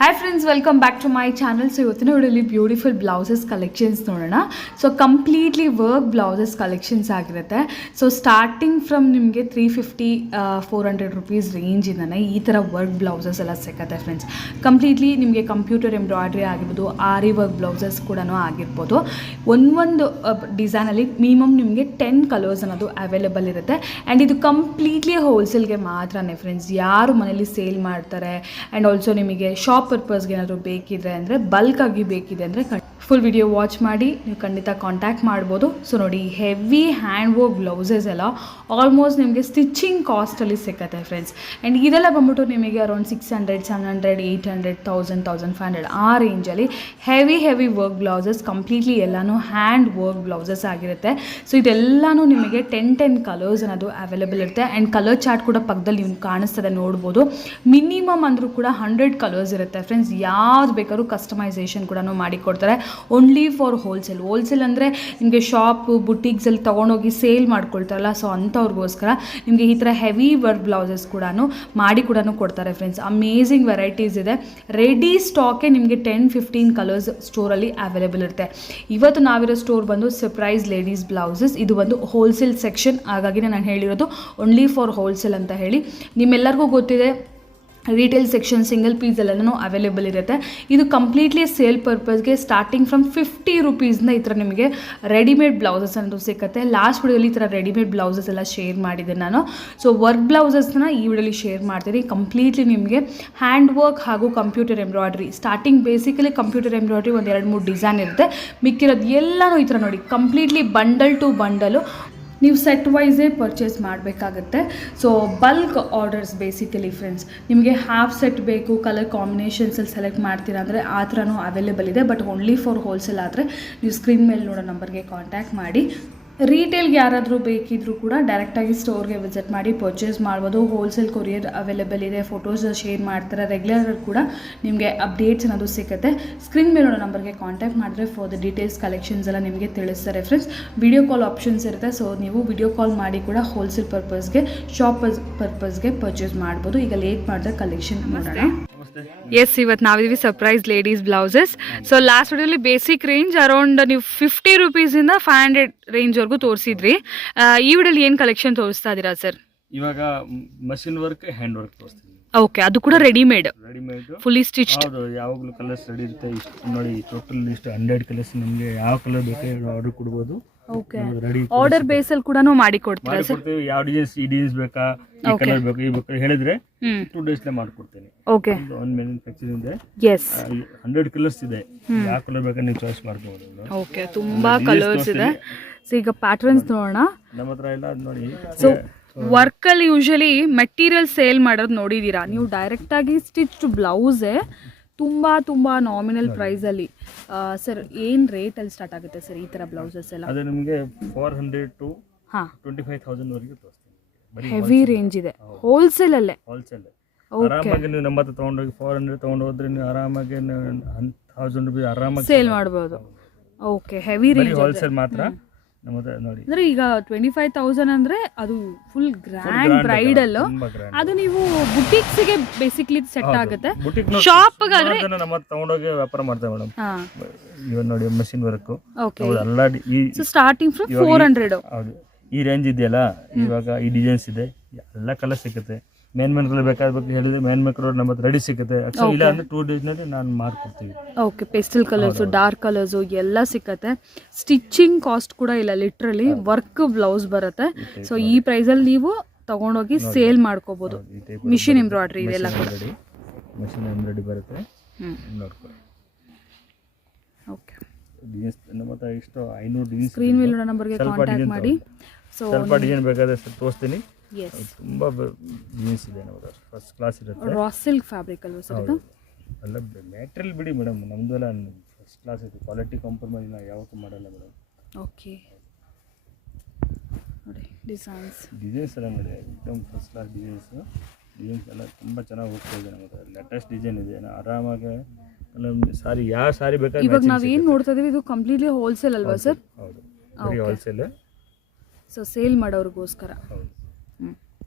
Hi friends, welcome back to my channel. So ಇವತ್ತಿನ ವಿಡಿಯೋಲಿ beautiful blouses collections ನೋಡೋಣ. So completely work blouses collections ಆಗಿರುತ್ತೆ. So starting from ನಿಮಗೆ 350-400 rupees ರೇಂಜಿಂದನೇ ಈ ಥರ ವರ್ಕ್ ಬ್ಲೌಸಸ್ ಎಲ್ಲ ಸಿಗುತ್ತೆ ಫ್ರೆಂಡ್ಸ್. ಕಂಪ್ಲೀಟ್ಲಿ ನಿಮಗೆ ಕಂಪ್ಯೂಟರ್ ಎಂಬ್ರಾಯ್ಡ್ರಿ ಆಗಿರ್ಬೋದು, ಆರಿ ವರ್ಕ್ ಬ್ಲೌಸಸ್ ಕೂಡ ಆಗಿರ್ಬೋದು. ಒಂದೊಂದು ಡಿಸೈನಲ್ಲಿ ಮಿನಿಮಮ್ ನಿಮಗೆ 10 ಕಲರ್ಸ್ ಅನ್ನೋದು ಅವೈಲೇಬಲ್ ಇರುತ್ತೆ. ಆ್ಯಂಡ್ ಇದು ಕಂಪ್ಲೀಟ್ಲಿ ಹೋಲ್ಸೇಲ್ಗೆ ಮಾತ್ರನೇ ಫ್ರೆಂಡ್ಸ್. ಯಾರು ಮನೇಲಿ ಸೇಲ್ ಮಾಡ್ತಾರೆ ಆ್ಯಂಡ್ ಆಲ್ಸೋ ನಿಮಗೆ ಶಾಪ್ ಪರ್ಪಸ್ಗೆ ಏನಾದರೂ ಬೇಕಿದ್ರೆ ಅಂದರೆ ಬಲ್ಕ್ ಆಗಿ ಬೇಕಿದೆ ಅಂದರೆ ಫುಲ್ ವಿಡಿಯೋ ವಾಚ್ ಮಾಡಿ ನೀವು ಖಂಡಿತ ಕಾಂಟ್ಯಾಕ್ಟ್ ಮಾಡ್ಬೋದು. ಸೊ ನೋಡಿ, ಹೆವಿ ಹ್ಯಾಂಡ್ ವರ್ಕ್ ಬ್ಲೌಸಸ್ ಎಲ್ಲ ಆಲ್ಮೋಸ್ಟ್ ನಿಮಗೆ ಸ್ಟಿಚಿಂಗ್ ಕಾಸ್ಟಲ್ಲಿ ಸಿಗುತ್ತೆ ಫ್ರೆಂಡ್ಸ್. ಆ್ಯಂಡ್ ಇದೆಲ್ಲ ಬಂದ್ಬಿಟ್ಟು ನಿಮಗೆ ಅರೌಂಡ್ 600, 700, 800, 1000, 1500 ಆ ರೇಂಜಲ್ಲಿ ಹೆವಿ ವರ್ಕ್ ಬ್ಲೌಸಸ್ ಕಂಪ್ಲೀಟ್ಲಿ ಎಲ್ಲನೂ ಹ್ಯಾಂಡ್ ವರ್ಕ್ ಬ್ಲೌಸಸ್ ಆಗಿರುತ್ತೆ. ಸೊ ಇದೆಲ್ಲನೂ ನಿಮಗೆ 10 ಕಲರ್ಸ್ ಅನ್ನೋದು ಅವೈಲೇಬಲ್ ಇರುತ್ತೆ. ಆ್ಯಂಡ್ ಕಲರ್ ಚಾರ್ಟ್ ಕೂಡ ಪಕ್ಕದಲ್ಲಿ ನೀವು ಕಾಣಿಸ್ತದೆ ನೋಡ್ಬೋದು. ಮಿನಿಮಮ್ ಅಂದರೂ ಕೂಡ 100 ಕಲರ್ಸ್ ಇರುತ್ತೆ ಫ್ರೆಂಡ್ಸ್. ಯಾವ್ದು ಬೇಕಾದ್ರೂ ಕಸ್ಟಮೈಸೇಷನ್ ಕೂಡ ಮಾಡಿಕೊಡ್ತಾರೆ. ಓನ್ಲಿ ಫಾರ್ ಹೋಲ್ಸೇಲ್ ಅಂದರೆ ನಿಮಗೆ ಶಾಪು ಬುಟೀಕ್ಸಲ್ಲಿ ತೊಗೊಂಡೋಗಿ ಸೇಲ್ ಮಾಡ್ಕೊಳ್ತಾರಲ್ಲ, ಸೊ ಅಂಥವ್ರಿಗೋಸ್ಕರ ನಿಮಗೆ ಈ ಥರ ಹೆವಿ ವರ್ಕ್ ಬ್ಲೌಸಸ್ ಕೂಡ ಮಾಡಿ ಕೂಡ ಕೊಡ್ತಾರೆ ಫ್ರೆಂಡ್ಸ್. ಅಮೇಝಿಂಗ್ ವೆರೈಟೀಸ್ ಇದೆ. ರೆಡಿ ಸ್ಟಾಕೆ ನಿಮಗೆ 10-15 ಕಲರ್ಸ್ ಸ್ಟೋರಲ್ಲಿ ಅವೈಲೇಬಲ್ ಇರುತ್ತೆ. ಇವತ್ತು ನಾವಿರೋ ಸ್ಟೋರ್ ಬಂದು ಸರ್ಪ್ರೈಸ್ ಲೇಡೀಸ್ ಬ್ಲೌಸಸ್. ಇದು ಒಂದು ಹೋಲ್ಸೇಲ್ ಸೆಕ್ಷನ್, ಹಾಗಾಗಿ ನಾನು ಹೇಳಿರೋದು ಓನ್ಲಿ ಫಾರ್ ಹೋಲ್ಸೇಲ್ ಅಂತ ಹೇಳಿ. ನಿಮ್ಮೆಲ್ಲರಿಗೂ ಗೊತ್ತಿದೆ ರಿಟೇಲ್ ಸೆಕ್ಷನ್ ಸಿಂಗಲ್ ಪೀಸ್ ಎಲ್ಲನೂ ಅವೈಲೇಬಲ್ ಇರುತ್ತೆ. ಇದು ಕಂಪ್ಲೀಟ್ಲಿ ಸೇಲ್ ಪರ್ಪಸ್ಗೆ ಸ್ಟಾರ್ಟಿಂಗ್ ಫ್ರಮ್ 50 ರುಪೀಸ್ನ ಈ ಥರ ನಿಮಗೆ ರೆಡಿಮೇಡ್ ಬ್ಲೌಸಸ್ ಅನ್ನೋದು ಸಿಗುತ್ತೆ. ಲಾಸ್ಟ್ ವಿಡಿಯೋಲಿ ಈ ಥರ ರೆಡಿಮೇಡ್ ಬ್ಲೌಸಸ್ ಎಲ್ಲ ಶೇರ್ ಮಾಡಿದೆ ನಾನು. ಸೊ ವರ್ಕ್ ಬ್ಲೌಸಸ್ನ ಈ ವಿಡಿಯೋಲಿ ಶೇರ್ ಮಾಡ್ತೀನಿ. ಕಂಪ್ಲೀಟ್ಲಿ ನಿಮಗೆ ಹ್ಯಾಂಡ್ ವರ್ಕ್ ಹಾಗೂ computer embroidery. Starting basically computer embroidery ಒಂದು 2-3 ಡಿಸೈನ್ ಇರುತ್ತೆ. ಮಿಕ್ಕಿರೋದು ಎಲ್ಲನೂ ಈ ಥರ ನೋಡಿ ಕಂಪ್ಲೀಟ್ಲಿ ಬಂಡಲ್ ಟು ಬಂಡಲು ನೀವು ಸೆಟ್ ವೈಸೇ ಪರ್ಚೇಸ್ ಮಾಡಬೇಕಾಗತ್ತೆ. So bulk orders basically friends. ನಿಮಗೆ ಹಾಫ್ ಸೆಟ್ ಬೇಕು, ಕಲರ್ ಕಾಂಬಿನೇಷನ್ಸಲ್ಲಿ ಸೆಲೆಕ್ಟ್ ಮಾಡ್ತೀರಾ ಅಂದರೆ ಆ ಥರನೂ ಅವೈಲೇಬಲ್ ಇದೆ. ಬಟ್ ಓನ್ಲಿ ಫಾರ್ ಹೋಲ್ಸೇಲ್ ಆದರೆ ನೀವು ಸ್ಕ್ರೀನ್ ಮೇಲೆ ನೋಡೋ ನಂಬರ್ಗೆ ಕಾಂಟ್ಯಾಕ್ಟ್ ಮಾಡಿ. ರೀಟೇಲ್ಗೆ ಯಾರಾದರೂ ಬೇಕಿದ್ರೂ ಕೂಡ ಡೈರೆಕ್ಟಾಗಿ ಸ್ಟೋರ್ಗೆ ವಿಸಿಟ್ ಮಾಡಿ ಪರ್ಚೇಸ್ ಮಾಡ್ಬೋದು. ಹೋಲ್ಸೇಲ್ ಕೊರಿಯರ್ ಅವೈಲೇಬಲ್ ಇದೆ. ಫೋಟೋಸ್ ಶೇರ್ ಮಾಡ್ತಾರೆ. ರೆಗ್ಯುಲರ್ ಕೂಡ ನಿಮಗೆ ಅಪ್ಡೇಟ್ಸ್ ಅನ್ನೋದು ಸಿಗುತ್ತೆ. ಸ್ಕ್ರೀನ್ ಮೇಲೆ ನೋಡೋ ನಂಬರ್ಗೆ ಕಾಂಟ್ಯಾಕ್ಟ್ ಮಾಡಿದ್ರೆ ಫಾರ್ ದ ಡೀಟೇಲ್ಸ್ ಕಲೆಕ್ಷನ್ಸ್ ಎಲ್ಲ ನಿಮಗೆ ತಿಳಿಸ್ತಾರೆ ಫ್ರೆಂಡ್ಸ್. ವಿಡಿಯೋ ಕಾಲ್ ಆಪ್ಷನ್ಸ್ ಇರುತ್ತೆ. ಸೊ ನೀವು ವಿಡಿಯೋ ಕಾಲ್ ಮಾಡಿ ಕೂಡ ಹೋಲ್ಸೇಲ್ ಪರ್ಪಸ್ಗೆ, ಶಾಪ್ ಪರ್ಪಸ್ಗೆ ಪರ್ಚೇಸ್ ಮಾಡ್ಬೋದು. ಈಗ ಲೇಟ್ ಮಾಡಿದ್ರೆ ಕಲೆಕ್ಷನ್ ನೋಡೋಣ. ಎಸ್, ಇವತ್ತು ನಾವಿದ್ದೀವಿ surprise ladies blouses. So last ವಿಡಿಯೋಲಿ ಬೇಸಿಕ್ ರೇಂಜ್ ಅರೌಂಡ್ ನೀವು 50 ರುಪೀಸಿಂದ 500 ರೇಂಜ್ವರೆಗೂ ತೋರಿಸಿದ್ರಿ. ಈ ವಿಡಿಯೋಲಿ ಏನು ಕಲೆಕ್ಷನ್ ತೋರಿಸ್ತಾ ಇದ್ದೀರಾ ಸರ್? ಇವಾಗ ಮಷಿನ್ ವರ್ಕ್, ಹ್ಯಾಂಡ್ ವರ್ಕ್ ತೋರಿಸ್ತೀನಿ. ಓಕೆ, ಅದು ಕೂಡ ರೆಡಿಮೇಡ್ ಫುಲ್ಲಿ ಸ್ಟಿಚ್ಡ್. ಹೌದು, ಯಾವಾಗಲೂ ಕಲರ್ಸ್ ರೆಡಿ ಇರುತ್ತೆ. ಇಷ್ಟು ನೋಡಿ, ಟೋಟಲ್ ಇಷ್ಟು 100 ಕಲರ್ಸ್. ನಿಮಗೆ ಯಾವ ಕಲರ್ ಬೇಕು ಆರ್ಡರ್ ಕೊಡ್ಬೋದು. ಓಕೆ, ಆರ್ಡರ್ ಬೇಸಲ್ಲಿ ಕೂಡ ಮಾಡಿ ಕೊಡ್ತೀರಾ ಸರ್? ಯಾವ ಡಿಸೈನ್ಸ್, ಈ ಡಿಸೈನ್ಸ್ ಬೇಕಾ, ಈ ಕಲರ್ ಬೇಕು, ಈ ಬೇಕು ಹೇಳಿದ್ರೆ 2 days ಮಾಡ್ಕೊಡ್ತೀನಿ. ಓಕೆ, ಒಂದು ಮ್ಯಾನುಫ್ಯಾಕ್ಚರಿಂಗ್ ಇದೆ. ಎಸ್, 100 ಕಲರ್ಸ್ ಇದೆ. ಯಾವ ಕಲರ್ ಬೇಕಾ ನೀವು ಚಾಯ್ಸ್ ಮಾಡ್ಕೋಬಹುದು. ಓಕೆ, ತುಂಬಾ ಕಲರ್ಸ್ ಇದೆ. ಸೊ ಈಗ ಪ್ಯಾಟರ್ನ್ಸ್ ನೋಡೋಣ. ನಮ್ಮ ಹತ್ರ ಎಲ್ಲ ನೋಡಿ. ಸೊ ವರ್ಕಲ್ಲಿ ಯೂಶಲಿ ಮೆಟೀರಿಯಲ್ ಸೇಲ್ ಮಾಡೋದು ನೋಡಿದ್ದೀರಾ ನೀವು. ಡೈರೆಕ್ಟಾಗಿ ಸ್ಟಿಚ್ಡ್ ಬ್ಲೌಸೇ ತುಂಬ ನಾಮಿನಲ್ ಪ್ರೈಸಲ್ಲಿ. ಸರ್ ಏನು ರೇಟಲ್ಲಿ ಸ್ಟಾರ್ಟ್ ಆಗುತ್ತೆ ಸರ್ ಈ ಥರ ಬ್ಲೌಸಸ್ ಎಲ್ಲ? ಅದು ನಿಮಗೆ 400 to 25,000 ವರೆಗೂ ತೋರಿಸ್ತೀನಿ. ಹೆವಿ ರೇಂಜ್ ಇದೆ ಹೋಲ್ಸೇಲಲ್ಲೇ. ಆರಾಮಾಗಿ ನೀವು ನಮ್ಮ ಹತ್ರ ತೊಗೊಂಡೋಗಿ 400 ತೊಗೊಂಡು ಹೋದ್ರೆ ನೀವು ಆರಾಮಾಗಿ 1,000 ರೂಪಾಯಿ ಆರಾಮಾಗಿ ಸೇಲ್ ಮಾಡ್ಬೋದು. ಓಕೆ, ಹೆವಿ ರೇಂಜ್ ಹೋಲ್ಸೇಲ್ ಮಾತ್ರ. ನೋಡಿ ಅಂದ್ರೆ ಈಗ 25,000 ಅಂದ್ರೆ ಅದು ಫುಲ್ ಗ್ರ್ಯಾಂಡ್ ಬ್ರೈಡಲ್. ಅದು ನೀವು ಬುಟಿಕ್ಸ್ಗೆ ಬೇಸಿಕ್ಲಿ ಸೆಟ್ ಆಗುತ್ತೆ. ಶಾಪ್ ನಮ್ಮ ತಗೊಂಡೋಗಿ ವ್ಯಾಪಾರ ಮಾಡ್ತೇವೆ ಮೇಡಮ್. ಇವಾಗ ನೋಡಿ machine work. So starting from 400. ಹೌದು, ಈ ರೇಂಜ್ ಇದೆಯಲ್ಲ. ಇವಾಗ ಈ ಡಿಸೈನ್ಸ್ ಇದೆ, ಎಲ್ಲ ಕಲರ್ ಸಿಗುತ್ತೆ. ಮೇನ್ ಕಲರ್ ಬೇಕಾಗಬೇಕು ಹೇಳಿದ್ರೆ ಮೇನ್ ಕಲರ್ ನಮ್ಮ ಹತ್ರ ರೆಡಿ ಸಿಗುತ್ತೆ. ಇಲ್ಲ ಅಂದ್ರೆ 2 days ನಲ್ಲಿ ನಾನು ಮಾಡ್ಕೊಡ್ತೀವಿ. Okay, pastel colours, dark colours ಎಲ್ಲ ಸಿಕ್ಕತ್ತೆ. ಸ್ಟಿಚಿಂಗ್ ಕಾಸ್ಟ್ ಕೂಡ ಇಲ್ಲ, ಲಿಟ್ರಲಿ ವರ್ಕ್ ಬ್ಲೌಸ್ ಬರುತ್ತೆ. ಸೊ ಈ ಪ್ರೈಸಲ್ಲಿ ನೀವು ತಗೊಂಡೋಗಿ ಸೇಲ್ ಮಾಡ್ಕೋಬಹುದು. ಮಿಷಿನ್ ಎಂಬ್ರಾಯ್ಡ್ರಿ ಇದೆಲ್ಲ ಕೂಡ ಮಿಷಿನ್ ಎಂಬ್ರಾಯ್ಡ್ರಿ ಬರುತ್ತೆ. ನೋಡ್ಕೊಳ್ಳಿ. ಓಕೆ, ನಮ್ಮ ಹತ್ರ ಇಷ್ಟು 500 ಡಿಸೈನ್. ಸ್ಕ್ರೀನ್ ಮೇಲೆ ನಂಬರ್ಗೆ ಕಾಂಟ್ಯಾಕ್ಟ್ ಮಾಡಿ. ಸೊ ಸ್ವಲ್ಪ ಡಿಸೈನ್ ಬೇಕಾದ್ರೆ ತೋರಿಸ್ತೀನಿ. ತುಂಬಾ ಡಿಸೈನ್ಸ್ ಇದೆ ನಮ್ಮ ಹತ್ರ. ಫಸ್ಟ್ ಕ್ಲಾಸ್ ಇರುತ್ತೆ. ರಾ ಸಿಲ್ಕ್ ಫ್ಯಾಬ್ರಿಕ್ ಅಲ್ವಾ ಸರ್ ಇದು? ಅಲ್ಲ, ಮೆಟೀರಿಯಲ್ ಬಿಡಿ ಮೇಡಮ್, ನಮ್ದೆಲ್ಲ ಫಸ್ಟ್ ಕ್ಲಾಸ್ ಇದೆ. ಕ್ವಾಲಿಟಿ ಕಾಂಪ್ರಮೈಸ್ ನಾವು ಯಾವತ್ತೂ ಮಾಡಲ್ಲ ಮೇಡಮ್. ಓಕೆ, ನೋಡಿ ಡಿಸೈನ್ಸ್ ಎಲ್ಲ ನೋಡಿ, ಎಕ್ದಮ್ ಫಸ್ಟ್ ಕ್ಲಾಸ್ ಡಿಸೈನ್ಸ್ ಎಲ್ಲ ತುಂಬ ಚೆನ್ನಾಗಿ ಹೋಗ್ತಾ ಇದೆ. ನಮ್ಮ ಹತ್ರ ಲೇಟೆಸ್ಟ್ ಡಿಸೈನ್ ಇದೆ. ಆರಾಮಾಗಿ ಸಾರಿ, ಯಾವ ಸಾರಿ ಬೇಕಾದ್ರೆ. ಇವಾಗ ನಾವು ಏನು ನೋಡ್ತಾ ಇದೀವಿ ಇದು ಕಂಪ್ಲೀಟ್ಲಿ ಹೋಲ್ಸೇಲ್ ಅಲ್ವಾ ಸರ್? ಹೌದು, ಬರೀ ಹೋಲ್ಸೇಲ್. So sale ಮಾಡೋರಿಗೋಸ್ಕರ. ಹೌದು,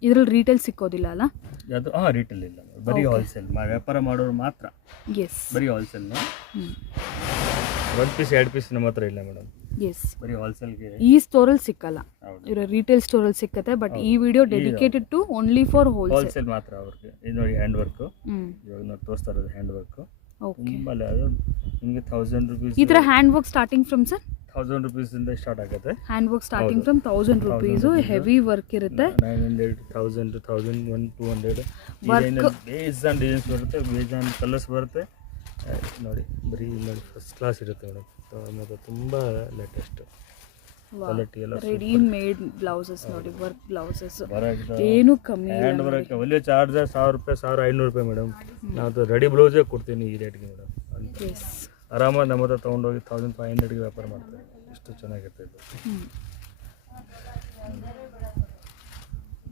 ಇದರಲ್ಲಿ ರೀಟೇಲ್ ಸಿಕ್ಕೋದಿಲ್ಲ ಅಲ್ಲ? ಅದು ರಿಟೇಲ್ ಇಲ್ಲ, ಬರೀ ಹೋಲ್ಸೇಲ್ ವ್ಯಾಪಾರ ಮಾಡೋರು ಮಾತ್ರ. ಎಸ್. ಬರೀ ಹೋಲ್ಸೇಲ್. ಒಂದು ಪೀಸ್ 2 ಪೀಸ್ ನಮ್ಮ ಹತ್ರ ಇಲ್ಲ ಮೇಡಮ್. ಎಸ್. ಬರೀ ಹೋಲ್ಸೇಲ್ಗೆ ಈ ಸ್ಟೋರಲ್ಲಿ ಸಿಕ್ಕಲ್ಲ, ಇರೋ ರಿಟೇಲ್ ಸ್ಟೋರಲ್ಲಿ ಸಿಕ್ಕತ್ತೆ. ಬಟ್ ಈ video dedicated to only for wholesale ಮಾತ್ರ ಅವ್ರಿಗೆ. ಇದು ನೋಡಿ ಹ್ಯಾಂಡ್ ವರ್ಕ್, ಇವಾಗ ನಾವು ತೋರಿಸ್ತಾ ಇರೋದು ಹ್ಯಾಂಡ್ ವರ್ಕ್. ತುಂಬಾ ಅದು ನಿಮಗೆ 1000 ರೂಪೀಸ್. ಈ ಥರ hand work starting from sir 1000 rupees ಇಂದ ಸ್ಟಾರ್ಟ್ ಆಗುತ್ತೆ. Hand work starting from 1000 rupees. Heavy work ಇರುತ್ತೆ. 900, 1000, 1001, 200 ಬೇಸ್ ಆನ್ ಡಿಸೈನ್ಸ್ ಬರುತ್ತೆ, ಬೇಸ್ ಆನ್ ಕಲರ್ಸ್ ಬರುತ್ತೆ. ನೋಡಿ ಬರೀ ನೋಡಿ ಫಸ್ಟ್ ಕ್ಲಾಸ್ ಇರುತ್ತೆ ಮೇಡಮ್. ಮತ್ತು ತುಂಬ ಲೇಟೆಸ್ಟ್ ಕ್ವಾಲಿಟಿ ಎಲ್ಲ ರೆಡಿ ಮೇಡ್ ಬ್ಲೌಸಸ್ ನೋಡಿ, ವರ್ಕ್ ಬ್ಲೌಸಸ್ ಏನು ಕಮ್ಮಿ. ಹ್ಯಾಂಡ್ ವರ್ಕ್ ಒಳ್ಳೆ ಚಾರ್ಜ್ 1000 ರೂಪಾಯಿ, 1500 ರೂಪಾಯಿ ಮೇಡಮ್. ನಾವು ರೆಡಿ ಬ್ಲೌಸೇ ಕೊಡ್ತೀನಿ ಈ ರೇಟ್ಗೆ ಮೇಡಮ್. ಆರಾಮಾಗಿ ನಮ್ಮ ಹತ್ರ ತೊಗೊಂಡೋಗಿ 1500ಗೆ ವ್ಯಾಪಾರ ಮಾಡ್ತಾರೆ. ಎಷ್ಟು ಚೆನ್ನಾಗಿರುತ್ತೆ ಇದು.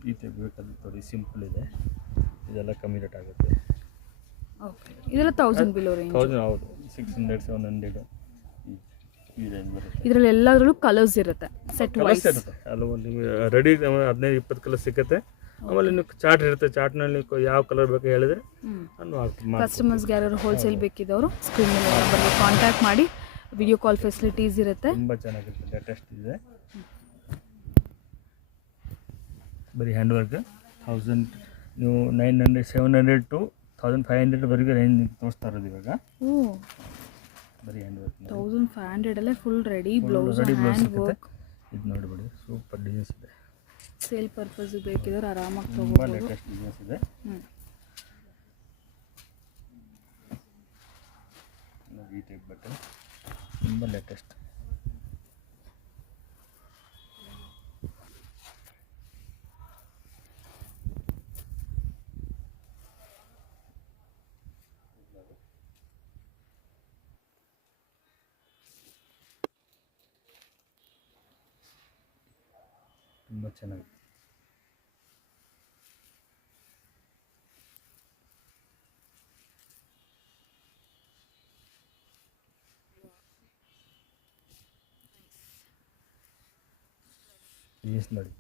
ಈ ಟೈಪ್ ಬೇಕಾದ್ರೆ ನೋಡಿ, ಸಿಂಪಲ್ ಇದೆ, ಇದೆಲ್ಲ ಕಮ್ಮಿ ರೇಟ್ ಆಗುತ್ತೆ. ಓಕೆ, ಇದೆಲ್ಲ 1000 ಬಿಲೋ ರೇಂಜ್. 1000 ಹೌದು, 600, 700 ಈ ರೇಂಜ್ ಬರುತ್ತೆ. ಇದರಲ್ಲಿ ಎಲ್ಲದರಲ್ಲೂ ಕಲರ್ಸ್ ಇರುತ್ತೆ, ಸೆಟ್ ವೈಸ್ ಇರುತ್ತೆ. ಅಲ್ಲಿ ನಿಮಗೆ ರೆಡಿ 15-20 ಕಲರ್ ಸಿಗುತ್ತೆ. ಆಮೇಲೆ ನೀವು ಚಾರ್ಟ್ ಇರುತ್ತೆ, ಚಾರ್ಟ್ನಲ್ಲಿ ಯಾವ ಕಲರ್ ಬೇಕು ಹೇಳಿದ್ರೆ ಕಸ್ಟಮರ್ಸ್ಗೆ ಯಾರು ಹೋಲ್ಸೇಲ್ ಬೇಕಿದ್ದವರು ಸ್ಕ್ರೀನ್ ಮೇಲೆ ನಂಬರ್ಗೆ ಕಾಂಟ್ಯಾಕ್ಟ್ ಮಾಡಿ. ವಿಡಿಯೋ ಕಾಲ್ ಫೆಸಿಲಿಟೀಸ್ ಇರುತ್ತೆ. ತುಂಬ ಚೆನ್ನಾಗಿರುತ್ತೆ, ಲೇಟೆಸ್ಟ್ ಇದೆ. ಬರೀ ಹ್ಯಾಂಡ್ ವರ್ಕ್ 1000, ನೀವು 900, 700 to 1500ವರೆಗೆ ರೇಂಜ್ ತೋರಿಸ್ತಾ ಇರೋದು ಇವಾಗ. ಬರೀ ಹ್ಯಾಂಡ್ ವರ್ಕ್ 1500 ಅಲ್ಲೇ full ready blouse hand work. ಇದು ನೋಡಿಬಿಡಿ, ಸೂಪರ್ ಡಿಸೈನ್ಸ್ ಇದೆ. ಸೇಲ್ ಪರ್ಪಸ್ ಬೇಕಿದ್ರೆ ಆರಾಮಾಗಿ ತುಂಬ ತಗೋಬಹುದು. ಲೇಟೆಸ್ಟ್ ಡಿಸೈನ್ಸ್ ಇದೆ. ಈ ಟೈಪ್ ಬಟ್ಟೆ ತುಂಬ ಲೇಟೆಸ್ಟ್. ತುಂಬ ಚೆನ್ನಾಗಿದೆ. ನೋಡಿ,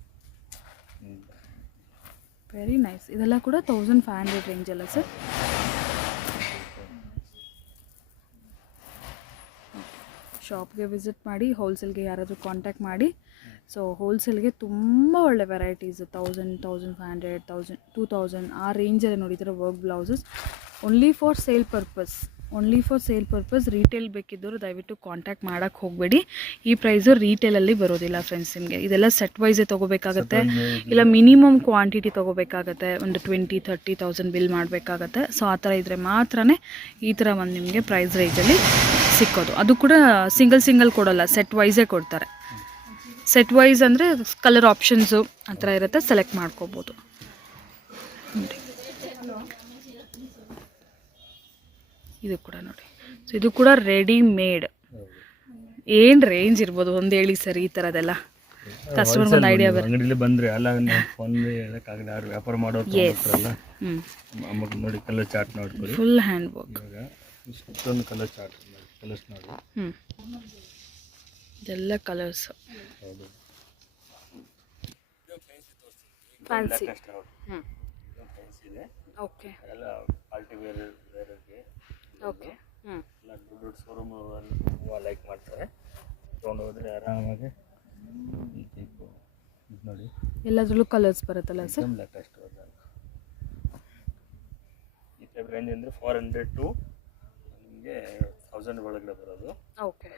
ವೆರಿ ನೈಸ್. ಇದೆಲ್ಲ ಕೂಡ 1500 ರೇಂಜ್ ಅಲ್ಲ ಸರ್? ಶಾಪ್ಗೆ ವಿಸಿಟ್ ಮಾಡಿ, ಹೋಲ್ಸೇಲ್ಗೆ ಯಾರಾದರೂ ಕಾಂಟ್ಯಾಕ್ಟ್ ಮಾಡಿ. ಸೊ ಹೋಲ್ಸೇಲ್ಗೆ ತುಂಬ ಒಳ್ಳೆ ವೆರೈಟೀಸ್ 1000, 1500, 1000, 2000 ಆ ರೇಂಜಲ್ಲಿ ನೋಡಿ. ಈ ಥರ work blouses only for sale purpose, only for sale purpose. Retail ಬೇಕಿದ್ದವರು ದಯವಿಟ್ಟು ಕಾಂಟ್ಯಾಕ್ಟ್ ಮಾಡೋಕ್ಕೆ ಹೋಗಬೇಡಿ. ಈ ಪ್ರೈಸು ರೀಟೇಲಲ್ಲಿ ಬರೋದಿಲ್ಲ ಫ್ರೆಂಡ್ಸ್. ನಿಮಗೆ ಇದೆಲ್ಲ ಸೆಟ್ ವೈಸೇ ತೊಗೋಬೇಕಾಗತ್ತೆ, ಇಲ್ಲ ಮಿನಿಮಮ್ ಕ್ವಾಂಟಿಟಿ ತೊಗೋಬೇಕಾಗತ್ತೆ. ಒಂದು 20-30,000 ಬಿಲ್ ಮಾಡಬೇಕಾಗತ್ತೆ. ಸೊ ಆ ಥರ ಇದ್ದರೆ ಮಾತ್ರ ಈ ಥರ ಒಂದು ನಿಮಗೆ ಪ್ರೈಸ್ ರೇಂಜಲ್ಲಿ ಸಿಕ್ಕೋದು. ಅದು ಕೂಡ ಸಿಂಗಲ್ ಕೊಡೋಲ್ಲ, ಸೆಟ್ ವೈಸೇ ಕೊಡ್ತಾರೆ. ಸೆಟ್ ವೈಸ್ ಅಂದರೆ ಕಲರ್ ಆಪ್ಷನ್ಸು ಆ ಥರ ಇರುತ್ತೆ, ಸೆಲೆಕ್ಟ್ ಮಾಡ್ಕೋಬೋದು. ಇದು ಕೂಡ ನೋಡಿ. ಸೊ ಇದು ಕೂಡ ರೆಡಿ ಮೇಡ್. ಏನು ರೇಂಜ್ ಇರ್ಬೋದು ಒಂದು ಹೇಳಿ ಸರ್ ಈ ಥರದೆಲ್ಲ, ಕಸ್ಟಮರ್ಗೆ ಒಂದು ಐಡಿಯಾ ಬರುತ್ತೆ. ಅಂಗಡಿಲಿ ಬಂದರೆ ಅಲ್ಲ ಫೋನ್ ಹೇಳೋಕ್ಕಾಗಲ್ಲ, ಯಾರು ವ್ಯಾಪಾರ ಮಾಡೋಲ್ಲ. ನೋಡಿ ಕಲರ್ ಚಾರ್ಟ್ ನೋಡ್ಕೊಳ್ಳಿ, ಫುಲ್ ಹ್ಯಾಂಡ್ ವರ್ಕ್. ಇಷ್ಟೊಂದು ಕಲರ್ ಚಾರ್ಟ್ ಕಲರ್ಸ್ ನೋಡಿ. ಇದೆಲ್ಲ ಕಲರ್ಸ್ ಫ್ಯಾನ್ಸಿ. ಓಕೆ ಎಲ್ಲ ಪಾರ್ಟಿ ವೇರ್ ವೇರ್ಗೆ. ಓಕೆ. ಎಲ್ಲ ದೊಡ್ಡ ಶೋರೂಮ್ ಲೈಕ್ ಮಾಡ್ತಾರೆ, ತೊಗೊಂಡು ಹೋದರೆ ಆರಾಮಾಗಿ. ಈ ಟೈಪು ಇದು ನೋಡಿ, ಎಲ್ಲದರಲ್ಲೂ ಕಲರ್ಸ್ ಬರುತ್ತಲ್ಲ ಸರ್? ಲೇಟೆಸ್ಟ್ ಈ ಟೈಪ್ ರೇಂಜ್ ಅಂದರೆ 400 to ನಿಮಗೆ 1000 ಒಳಗಡೆ ಬರೋದು. Okay.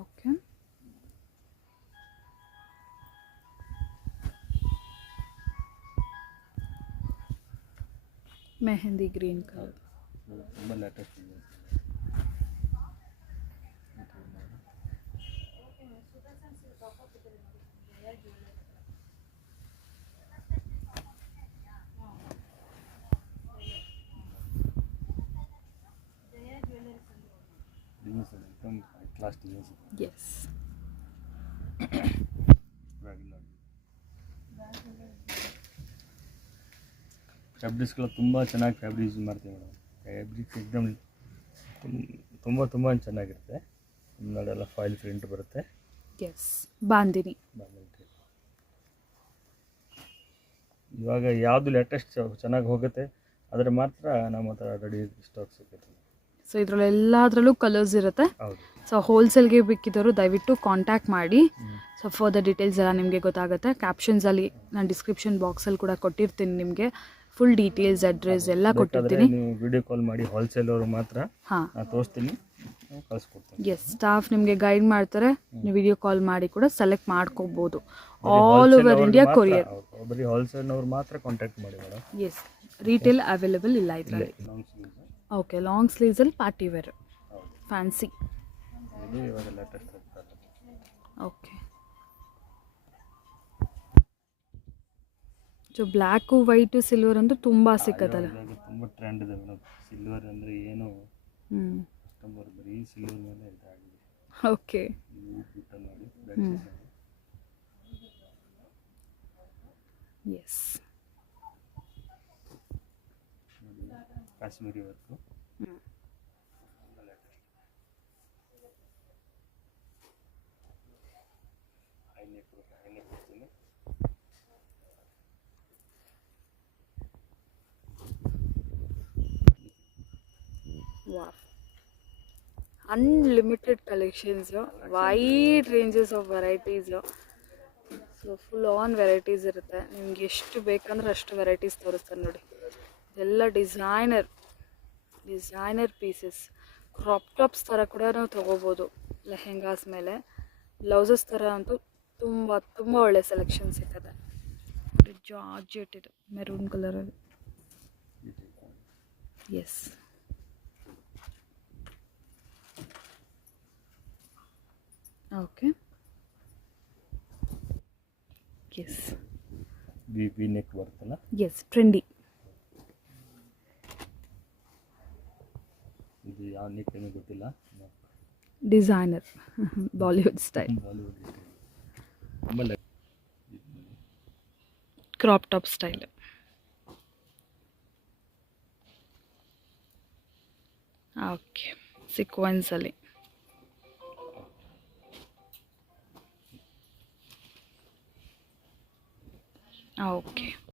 Okay. Mehndi green colour ತುಂಬ ಲೇಟೆಸ್ಟ್ ಇದೆ. एकदम क्लास डिजाइन ಎಸ್ ಫ್ಯಾಬ್ರಿಕ್ಸ್ಗಳು ತುಂಬ ಚೆನ್ನಾಗಿ ಫ್ಯಾಬ್ರಿಕ್ ಯೂಸ್ ಮಾಡ್ತೀವಿ ಮೇಡಮ್. ಫ್ಯಾಬ್ರಿಕ್ಸ್ ಎಕ್ದಮ್ ತುಂಬ ಚೆನ್ನಾಗಿರುತ್ತೆ. ನೋಡೆಲ್ಲ ಫಾಯಿಲ್ ಪ್ರಿಂಟ್ ಬರುತ್ತೆ. ಎಸ್ ಬಾಂದಿನಿ. ಇವಾಗ ಯಾವುದು ಲೇಟೆಸ್ಟ್ ಚೆನ್ನಾಗಿ ಹೋಗುತ್ತೆ ಆದರೆ ಮಾತ್ರ ನಮ್ಮ ಹತ್ರ ರೆಡಿ ಸ್ಟಾಕ್ ಸಿಗುತ್ತೆ. ಸೊ ಇದರಲ್ಲಿ ಎಲ್ಲದರಲ್ಲೂ ಕಲರ್ಸ್ ಇರುತ್ತೆ. ಹೌದು. ಸೊ ಹೋಲ್ಸೇಲ್ಗೆ ಬೇಕಿದ್ದವರು ದಯವಿಟ್ಟು ಕಾಂಟ್ಯಾಕ್ಟ್ ಮಾಡಿ. ಸೊ ಫರ್ದರ್ ಡೀಟೇಲ್ಸ್ ಎಲ್ಲ ನಿಮಗೆ ಗೊತ್ತಾಗುತ್ತೆ. ಕ್ಯಾಪ್ಷನ್ಸಲ್ಲಿ ನಾನು ಡಿಸ್ಕ್ರಿಪ್ಷನ್ ಬಾಕ್ಸಲ್ಲಿ ಕೂಡ ಕೊಟ್ಟಿರ್ತೀನಿ, ನಿಮಗೆ ಫುಲ್ ಡೀಟೇಲ್ಸ್ ಅಡ್ರೆಸ್ ಎಲ್ಲ ಕೊಟ್ಟಿರ್ತೀನಿ. ನೀವು ವಿಡಿಯೋ ಕಾಲ್ ಮಾಡಿ ಹೋಲ್ಸೇಲ್ ಅವರು ಮಾತ್ರ ಹಾಂ ತೋರಿಸ್ತೀನಿ, ಕಳಿಸ್ಕೊಡ್ತೀನಿ. ಎಸ್ ಸ್ಟಾಫ್ ನಿಮಗೆ ಗೈಡ್ ಮಾಡ್ತಾರೆ. ನೀವು ವಿಡಿಯೋ ಕಾಲ್ ಮಾಡಿ ಕೂಡ ಸೆಲೆಕ್ಟ್ ಮಾಡ್ಕೋಬೋದು. All over India courier. ಬರೀ ಹೋಲ್ಸೇಲ್ನವ್ರು ಮಾತ್ರ ಕಾಂಟ್ಯಾಕ್ಟ್ ಮಾಡಿ ಮೇಡಮ್. ಎಸ್ ರೀಟೇಲ್ ಅವೈಲೇಬಲ್ ಇಲ್ಲ ಇದರಲ್ಲಿ. ಓಕೆ ಲಾಂಗ್ ಸ್ಲೀವ್ಸಲ್ಲಿ ಪಾರ್ಟಿ ವೇರ್ ಫ್ಯಾನ್ಸಿ. ಇವಾಗ latest okay so black white silver ಅಂತೂ ತುಂಬ ಸಿಕ್ಕತ್ತಲ್ಲ. ತುಂಬ ಟ್ರೆಂಡ್ ಇದೆ ಮೇಡಮ್. ಸಿಲ್ವರ್ ಅಂದರೆ ಏನು ಕಸ್ಟಮರ್ ಬರೀ ಸಿಲ್ವರ್ ಮೇಲೆ ಇದಾಗಿದೆ. ಓಕೆ ನೋಡಿ yes Kashmiri work. Wow unlimited collections, wide ranges of varieties. So full on varieties ಇರುತ್ತೆ. ನಿಮ್ಗೆ ಎಷ್ಟು ಬೇಕಂದ್ರೆ ಅಷ್ಟು ವೆರೈಟೀಸ್ ತೋರಿಸ್ತಾರೆ ನೋಡಿ. ಇದೆಲ್ಲ ಡಿಸೈನರ್ ಪೀಸಸ್. ಕ್ರಾಪ್ ಟಾಪ್ಸ್ ಥರ ಕೂಡ ನಾವು ತೊಗೋಬೋದು ಲೆಹೆಂಗಾಸ್ ಮೇಲೆ. ಬ್ಲೌಸಸ್ ಥರ ಅಂತೂ ತುಂಬ ಒಳ್ಳೆ ಸೆಲೆಕ್ಷನ್ ಸಿಗ್ತದೆ. ಜಾರ್ಜೆಟ್ ಇದು ಮೆರೂನ್ ಕಲರಲ್ಲಿ. Yes okay yes V neck ಬರುತ್ತಲ್ಲ. Yes trendy. ಇದು ಯಾವ ನೆಕ್ ಏನೂ ಗೊತ್ತಿಲ್ಲ. Designer Bollywood style. Crop top style. Okay ಸೀಕ್ವೆನ್ಸಲ್ಲಿ. ಓಕೆ